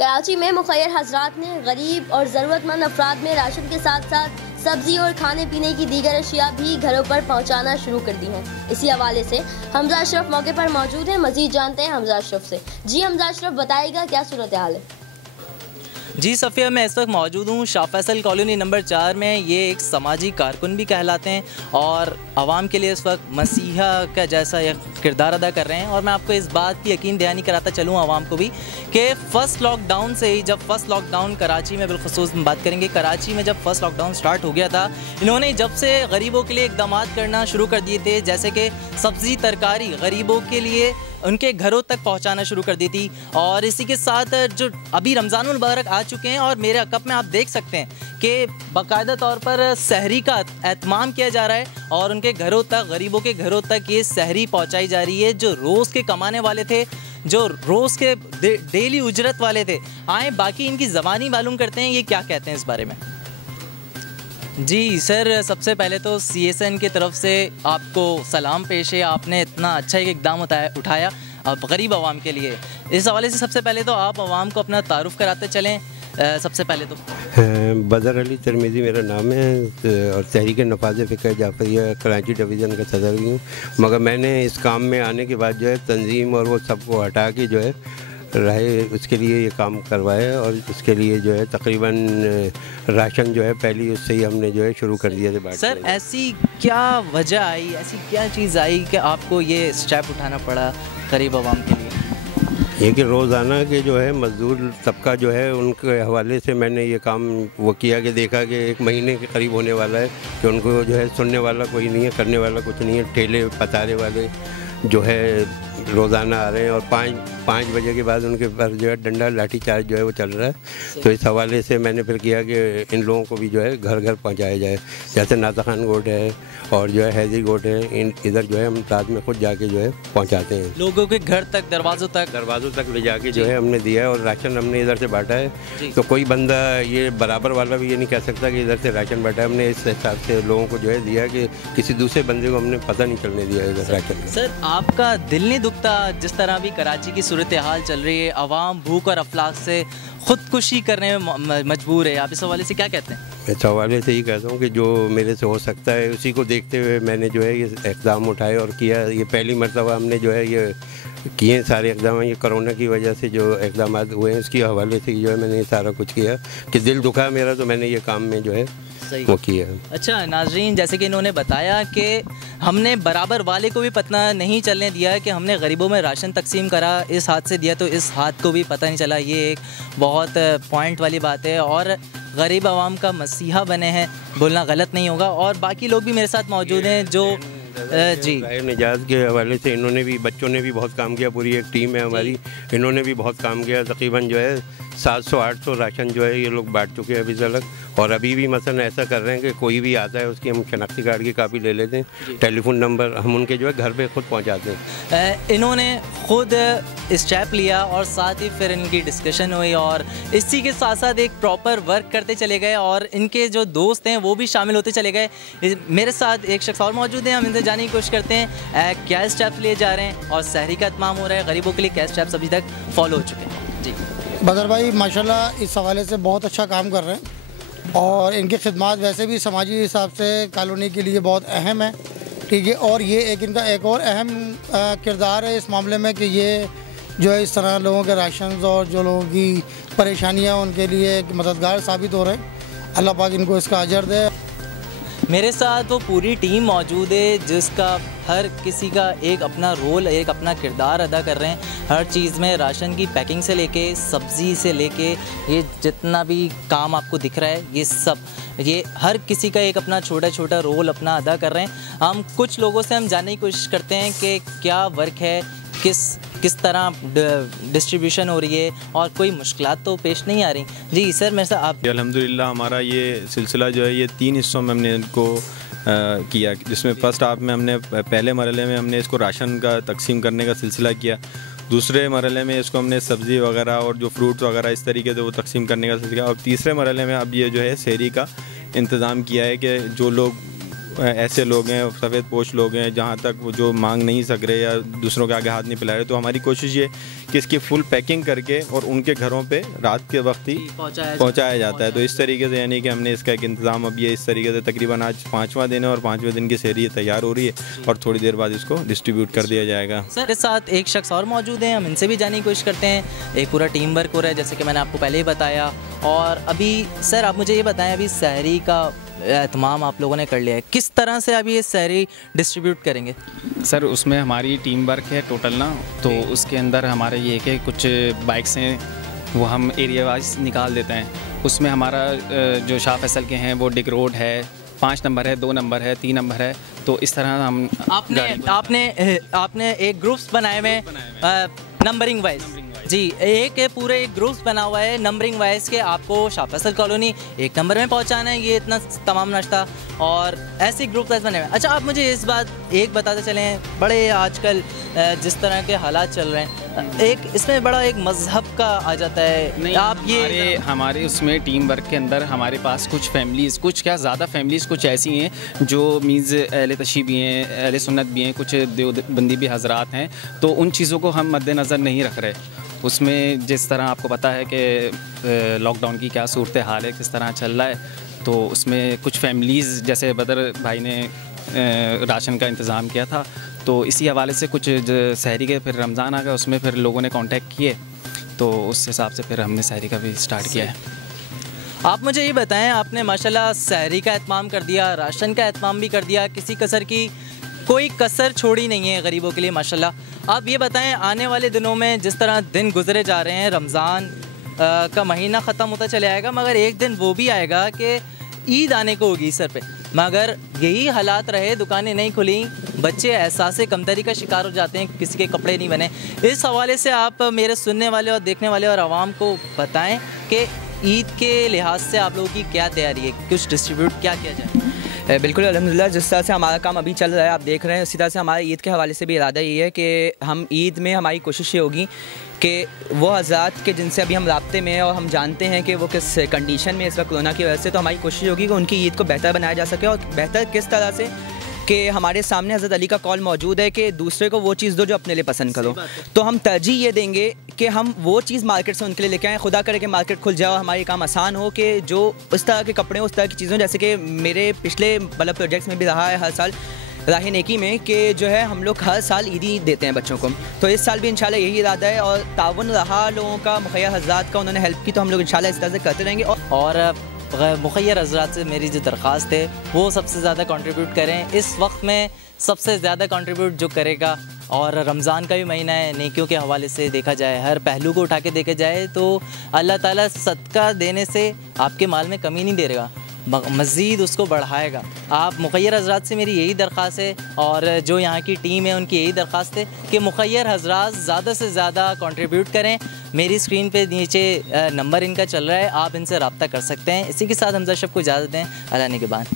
कराची में मुखैर हजरात ने गरीब और ज़रूरतमंद अफराद में राशन के साथ साथ सब्जी और खाने पीने की दीगर अशिया भी घरों पर पहुंचाना शुरू कर दी हैं। इसी हवाले से हमजा अशरफ मौके पर मौजूद हैं। मजीद जानते हैं हमजा अशरफ से। जी हमजा अशरफ, बताइएगा क्या सूरत हाल है? जी सफ़िया, मैं इस वक्त मौजूद हूँ शाह फैसल कॉलोनी नंबर 4 में। ये एक समाजी कारकुन भी कहलाते हैं और आवाम के लिए इस वक्त मसीहा का जैसा एक किरदार अदा कर रहे हैं। और मैं आपको इस बात की यकीन दहानी कराता चलूँ आवाम को भी कि फ़र्स्ट लॉकडाउन से ही, जब फ़र्स्ट लॉकडाउन कराची में बिलखुसूस बात करेंगे, कराची में जब फ़र्स्ट लॉकडाउन स्टार्ट हो गया था, इन्होंने जब से गरीबों के लिए इक़दाम करना शुरू कर दिए थे, जैसे कि सब्ज़ी तरकारी गरीबों के लिए उनके घरों तक पहुंचाना शुरू कर दी थी। और इसी के साथ जो अभी रमज़ानुल मुबारक आ चुके हैं और मेरे कप में आप देख सकते हैं कि बाकायदा तौर पर सहरी का एहतमाम किया जा रहा है और उनके घरों तक, गरीबों के घरों तक ये सहरी पहुंचाई जा रही है। जो रोज़ के कमाने वाले थे, जो रोज़ के डेली उजरत वाले थे, आए बाकी इनकी ज़बानी मालूम करते हैं ये क्या कहते हैं इस बारे में। जी सर, सबसे पहले तो CSN की तरफ से आपको सलाम पेश है। आपने इतना अच्छा एक इक़दाम उठाया अब गरीब आवाम के लिए। इस हवाले से सबसे पहले तो आप आवाम को अपना तारुफ़ कराते चलें। सबसे पहले तो बदर अली तिरमिज़ी मेरा नाम है और तहरीक नफाज़ फ़िक़्ह जाफ़रिया कराची डिवीज़न का सदर भी हूँ। मगर मैंने इस काम में आने के बाद जो है तंजीम और वो सबको हटा के जो है रहे, उसके लिए ये काम करवाया और उसके लिए जो है तकरीबन राशन जो है पहली उससे ही हमने जो है शुरू कर दिया था। सर ऐसी क्या वजह आई, ऐसी क्या चीज़ आई कि आपको ये स्टेप उठाना पड़ा गरीब आवाम के लिए? ये कि रोज़ाना के जो है मज़दूर तबका जो है उनके हवाले से मैंने ये काम वो किया कि देखा कि 1 महीने के करीब होने वाला है कि उनको जो है सुनने वाला कोई नहीं है, करने वाला कुछ नहीं है। ठेले पतारे वाले जो है रोज़ाना आ रहे हैं और 5 बजे के बाद उनके पास जो है डंडा लाठी चार्ज जो है वो चल रहा है। तो इस हवाले से मैंने फिर किया कि इन लोगों को भी जो है घर घर पहुंचाया जाए। जैसे नाता खान गोट है और जो है हैदरी गोट है, इधर जो है हम रात में खुद जाके जो है पहुंचाते हैं लोगों के घर तक, दरवाज़ों तक ले जाके जो है हमने दिया है। और राशन हमने इधर से बांटा है। तो कोई बंदा ये बराबर वाला भी ये नहीं कह सकता कि इधर से राशन बांटा है। हमने इस हिसाब से लोगों को जो है दिया कि किसी दूसरे बंदे को हमने पता नहीं चलने दिया इधर राशन। सर आपका दिल नहीं दुखता जिस तरह भी कराची की सूरत हाल चल रही है, आवाम भूख और अफलाक से ख़ुदकुशी करने में मजबूर है, आप इस हवाले से क्या कहते हैं? इस हवाले से ही कहता हूँ कि जो मेरे से हो सकता है उसी को देखते हुए मैंने जो है ये इक़दाम उठाए और किया। ये पहली मरतबा हमने जो है ये किए सारे इक़दाम। ये कोरोना की वजह से जो इक़दाम हुए हैं उसके हवाले से जो है मैंने ये सारा कुछ किया कि दिल दुखा मेरा, तो मैंने ये काम में जो है वो किया। अच्छा नाज़रीन, जैसे कि इन्होंने बताया कि हमने बराबर वाले को भी पता नहीं चलने दिया कि हमने गरीबों में राशन तकसीम करा, इस हाथ से दिया तो इस हाथ को भी पता नहीं चला। ये एक बहुत पॉइंट वाली बात है और गरीब आवाम का मसीहा बने हैं, बोलना गलत नहीं होगा। और बाकी लोग भी मेरे साथ मौजूद हैं जो जी निजात के हवाले से इन्होंने भी, बच्चों ने भी बहुत काम किया। पूरी एक टीम है हमारी, इन्होंने भी बहुत काम किया। तकरीबन जो है 700-800 राशन जो है ये लोग बांट चुके हैं अभी तक। और अभी भी मसलन ऐसा कर रहे हैं कि कोई भी आता है उसकी हम शनाख्ती कार्ड की कापी ले लेते हैं, टेलीफोन नंबर हम उनके जो है घर पे खुद पहुंचाते हैं। इन्होंने खुद स्टेप लिया और साथ ही फिर इनकी डिस्कशन हुई और इसी के साथ साथ एक प्रॉपर वर्क करते चले गए और इनके जो दोस्त हैं वो भी शामिल होते चले गए। मेरे साथ एक शख्स और मौजूद हैं, हम इनसे जानने की कोशिश करते हैं क्या स्टेप लिए जा रहे हैं और सहरी का इत्माम हो रहा है, गरीबों के लिए क्या स्टेप्स अभी तक फॉलो हो चुके हैं। जी बदर भाई माशाल्लाह इस हवाले से बहुत अच्छा काम कर रहे हैं और इनकी खिदमत वैसे भी समाजी हिसाब से कॉलोनी के लिए बहुत अहम है, ठीक है। और ये एक इनका एक और अहम किरदार है इस मामले में कि ये जो है इस तरह लोगों के राशन और जो लोगों की परेशानियां उनके लिए एक मददगार साबित हो रहे हैं। अल्लाह पाक इनको इसका अजर दे। मेरे साथ वो पूरी टीम मौजूद है जिसका हर किसी का एक अपना रोल, एक अपना किरदार अदा कर रहे हैं हर चीज़ में। राशन की पैकिंग से लेके, सब्ज़ी से लेके, ये जितना भी काम आपको दिख रहा है ये सब, ये हर किसी का एक अपना छोटा छोटा रोल अपना अदा कर रहे हैं। हम कुछ लोगों से हम जानने की कोशिश करते हैं कि क्या वर्क है, किस तरह डिस्ट्रीब्यूशन हो रही है और कोई मुश्किलात तो पेश नहीं आ रही। जी सर, मेरे साथ आप। अल्हम्दुलिल्लाह हमारा ये सिलसिला जो है ये 3 हिस्सों में हमने इनको किया, जिसमें फ़र्स्ट हाफ में हमने पहले मरहले में हमने इसको राशन का तकसीम करने का सिलसिला किया। दूसरे मरहले में इसको हमने सब्ज़ी वगैरह और जो फ्रूट्स वगैरह इस तरीके से वो तकसीम करने का सिलसिला। और तीसरे मरहले में अब ये जो है सहरी का इंतज़ाम किया है कि जो लोग ऐसे लोग हैं, सफ़ेद पोश लोग हैं, जहाँ तक वो जो मांग नहीं सक रहे या दूसरों के आगे हाथ नहीं फैला रहे, तो हमारी कोशिश ये कि इसकी फुल पैकिंग करके और उनके घरों पे रात के वक्त ही पहुँचाया जाता है। तो इस तरीके से यानी कि हमने इसका एक इंतज़ाम अब ये इस तरीके से तकरीबन आज 5वां दिन है और 5वें दिन की सेहरी तैयार हो रही है और थोड़ी देर बाद इसको डिस्ट्रीब्यूट कर दिया जाएगा। सर के साथ एक शख्स और मौजूद हैं, हम इनसे भी जानने की कोशिश करते हैं। एक पूरा टीम वर्क हो रहा है जैसे कि मैंने आपको पहले ही बताया। और अभी सर आप मुझे ये बताएं, अभी सहरी का एहतमाम आप लोगों ने कर लिया है, किस तरह से अभी ये सहरी डिस्ट्रीब्यूट करेंगे? सर उसमें हमारी टीम वर्क है टोटल ना, तो उसके अंदर हमारे ये कि कुछ बाइक्स हैं वो हम एरिया वाइज निकाल देते हैं। उसमें हमारा जो शाह फैसल के हैं वो डिग रोड है, 5 नंबर है, 2 नंबर है, 3 नंबर है। तो इस तरह हम आपने एक ग्रुप्स बनाए हुए नंबरिंग वाइज जी, एक पूरे एक ग्रुप्स बना हुआ है नंबरिंग वाइज के, आपको शाह फैसल कॉलोनी 1 नंबर में पहुंचाना है, ये इतना तमाम नाश्ता और ऐसे ग्रुप वाइज बने हुए हैं। अच्छा आप मुझे इस बात एक बताते चलें, बड़े आजकल जिस तरह के हालात चल रहे हैं, एक इसमें बड़ा एक मज़हब का आ जाता है। नहीं, आप ये हमारे उसमें टीम वर्क के अंदर हमारे पास कुछ फैमिलीज़, कुछ क्या ज़्यादा फैमिलीज़ कुछ ऐसी हैं जो मीज़ अहले तशी भी हैं, अहले सुन्नत भी हैं, कुछ देवबंदी भी हजरात हैं, तो उन चीज़ों को हम मद्देनज़र नहीं रख रहे। उसमें जिस तरह आपको पता है कि लॉकडाउन की क्या सूरत हाल है, किस तरह चल रहा है, तो उसमें कुछ फैमिलीज़ जैसे बदर भाई ने राशन का इंतज़ाम किया था, तो इसी हवाले से कुछ सहरी के फिर रमज़ान आ गया, उसमें फिर लोगों ने कांटेक्ट किए, तो उस हिसाब से फिर हमने सहरी का भी स्टार्ट किया है। आप मुझे ये बताएं, आपने माशाल्लाह सहरी का एहतमाम कर दिया, राशन का एहतमाम भी कर दिया, किसी कसर की कोई कसर छोड़ी नहीं है गरीबों के लिए माशाल्लाह। आप ये बताएं, आने वाले दिनों में जिस तरह दिन गुजरे जा रहे हैं, रमज़ान का महीना ख़त्म होता चले आएगा, मगर एक दिन वो भी आएगा कि ईद आने को होगी सर पे, मगर यही हालात रहे, दुकानें नहीं खुली, बच्चे एहसास कमतरी का शिकार हो जाते हैं, किसी के कपड़े नहीं बने। इस हवाले से आप मेरे सुनने वाले और देखने वाले और आवाम को बताएं कि ईद के लिहाज से आप लोगों की क्या तैयारी है, कुछ डिस्ट्रीब्यूट क्या किया जाए? बिल्कुल अल्हम्दुलिल्लाह, जिस तरह से हमारा काम अभी चल रहा है आप देख रहे हैं, उसी तरह से हमारे ईद के हवाले से भी इरादा ये है कि हम ईद में हमारी कोशिश ये होगी कि वो हज़रात के जिनसे अभी हम राब्ते में हैं और हम जानते हैं कि वो किस कंडीशन में इस वक्त कोरोना की वजह से, तो हमारी कोशिश होगी कि उनकी ईद को बेहतर बनाया जा सके। और बेहतर किस तरह से कि हमारे सामने हज़रत अली का कौल मौजूद है कि दूसरे को वो चीज़ दो जो अपने लिए पसंद करो, तो हम तरजीह ये देंगे कि हम वो चीज़ मार्केट से उनके लिए लेके आएँ। खुदा करे कि मार्केट खुल जाए और हमारे काम आसान हो कि जो उस तरह के कपड़े, उस तरह की चीज़ों, जैसे कि मेरे पिछले मतलब प्रोजेक्ट्स में भी रहा है हर साल राह नेकी में कि जो है हम लोग हर साल ईदी देते हैं बच्चों को, तो इस साल भी इंशाल्लाह यही इरादा है। और ताउन रहा लोगों का, मुखैर हज़रात का, उन्होंने हेल्प की, तो हम लोग इंशाल्लाह इस तरह से करते रहेंगे। और मुखैर हज़रात से मेरी जो दरख्वास्त है वो सबसे ज़्यादा कंट्रीब्यूट करें। इस वक्त में सबसे ज़्यादा कंट्रीब्यूट जो करेगा, और रमज़ान का भी महीना है, नेकियों के हवाले से देखा जाए, हर पहलू को उठा के देखा जाए, तो अल्लाह ताला सदका देने से आपके माल में कमी नहीं देगा, मज़ीद उसको बढ़ाएगा। आप मुखैर हज़रात से मेरी यही दरख्वास्त है, और जो यहाँ की टीम है उनकी यही दरख्वास्त है कि मुखैर हज़रात ज़्यादा से ज़्यादा कंट्रीब्यूट करें। मेरी स्क्रीन पे नीचे नंबर इनका चल रहा है, आप इनसे रब्ता कर सकते हैं। इसी के साथ हमजा शब को इजाज़त दें, अल्लाह ने के बाद।